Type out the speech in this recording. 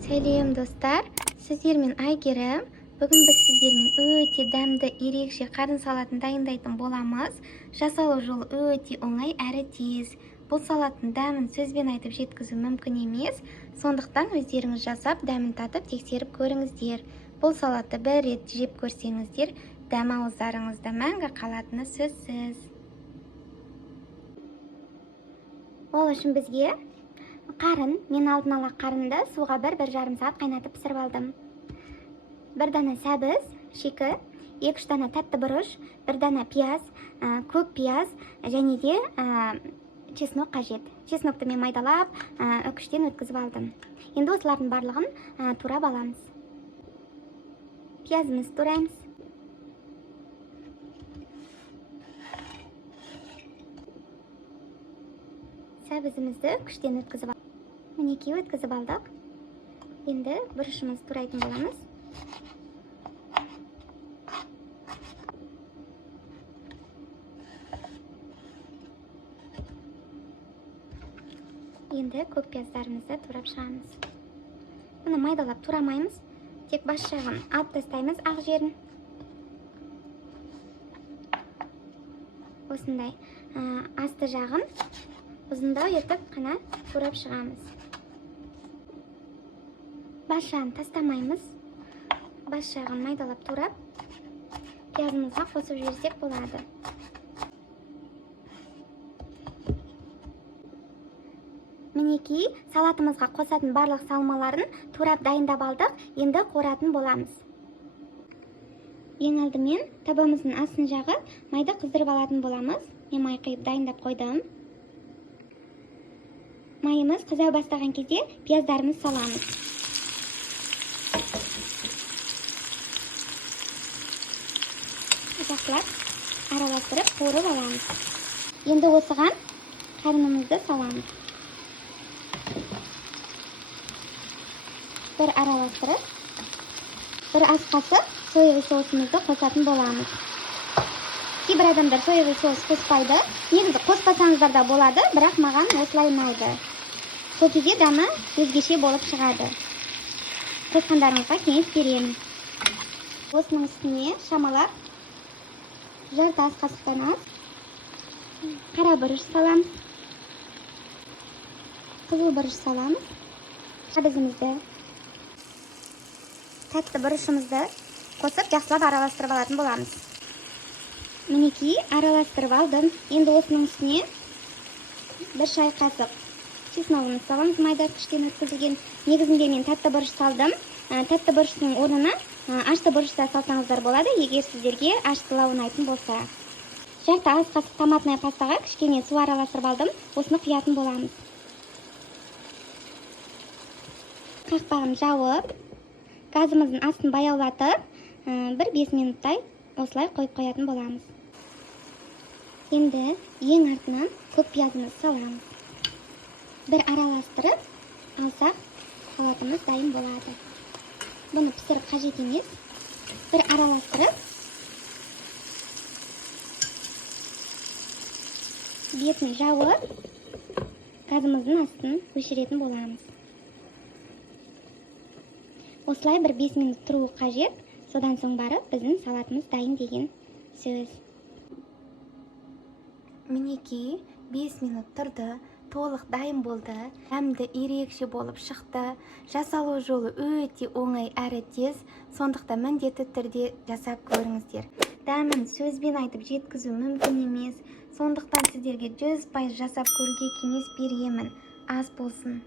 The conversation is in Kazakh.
Сәлем достар, сіздермен Айгерім. Бүгін біз сіздермен өте дәмді, ерекше қарын салатын дайындайтын боламыз. Жасалу жолы өте оңай әрі тез. Бұл салаттың дәмін сөзбен айтып жеткізу мүмкін емес. Сондықтан өздеріңіз жасап, дәмін татып, тексеріп көріңіздер. Бұл салатты бір рет жеп көрсеңіздер, дәм ауыздарыңызда мәңгі қалатыны сөзсіз. Ол үшін бізге қарын, мен алдын ала қарынды суға 1-1,5 сағат қайнатып пісіріп алдым. 1 дана сәбіз, шикі, 2-3 дана тәтті бұрыш, 1 дана пияз, көк пияз және де чеснок қажет. Чеснокты мен майдалап, үкіштен өткізіп алдым. Енді осылардың барлығын турап аламыз. Пиязымызды тураймыз. Сәбізімізді үкіштен өткізіп алдық. Мінекей өткізіп алдық. Енді бұрышымызды турайтын боламыз. Енді көк пияздарымызды турап шығамыз. Бұны майдалап турамаймыз. Тек бас жағын алып тастаймыз, ақ жерін. Осындай асты жағын ұзындау етіп қана турап шығамыз. Бас жағын тастамаймыз. Бас жағын майдалап турап, пиязымызға қосып жіберсек болады. Мінекей салатымызға қосатын барлық салмаларын турап дайындап алдық. Енді қоратын боламыз. Ең алдымен табамыздың астын жағы майды қыздырып алатын боламыз. Мен май құйып дайындап қойдым. Майымыз қыза бастаған кезде пияздарымыз саламыз. Жақсылап араластырып қуырып аламыз. Енді осыған қарынымызды саламыз. Бір араластырып, бір ас қасық соевый соусымызды қосатын боламыз. Кейбір адамдар соевый соус қоспайды. Негізі қоспасаңыздар да болады, бірақ маған осылай ұнайды. Сол кезде дәмі өзгеше болып шығады. Қосқандарыңызға кеңес беремін. Осының үстіне шамалап жарты ас қасықтан аз қара бұрыш саламыз. Қызыл бұрыш саламыз. Сәбізімізді, тәтті бұрышымызды қосып жақсылап араластырып алатын боламыз. Мінекей араластырып алдым. Енді осының үстіне 1 шай қасық чесногымызды саламыз. Майда үкіштен өткізілген. Негізінде мен тәтті бұрыш салдым. Тәтті бұрыштың орнына ашты бұрышта салсаңыздар болады, егер сіздерге аштылау ұнайтын болса. Жарты ас қасық томатная пастаға кішкене су араластырып алдым. Осыны құятын боламыз. Қақпағын жауып, газымыздың астын баяулатып, 1-5 минуттай осылай қойып қоятын боламыз. Енді ең артынан көк пиязымызды саламыз. Бір араластырып алсақ, салатымыз дайын болады. Бұны пісіріп қажет емес. Бір араластырып, бетін жауып, газымыздың астын өшіретін боламыз. Осылай 1-5 минут тұруы қажет. Содан соң барып, біздің салатымыз дайын деген сөз. Мінекей 5 минут тұрды. Толық дайын болды. Дәмді ерекше болып шықты. Жасалу жолы өте оңай әрі тез. Сондықтан міндетті түрде жасап көріңіздер. Дәмін сөзбен айтып жеткізу мүмкін емес. Сондықтан сіздерге 100% жасап көруге кеңес беремін. Ас болсын.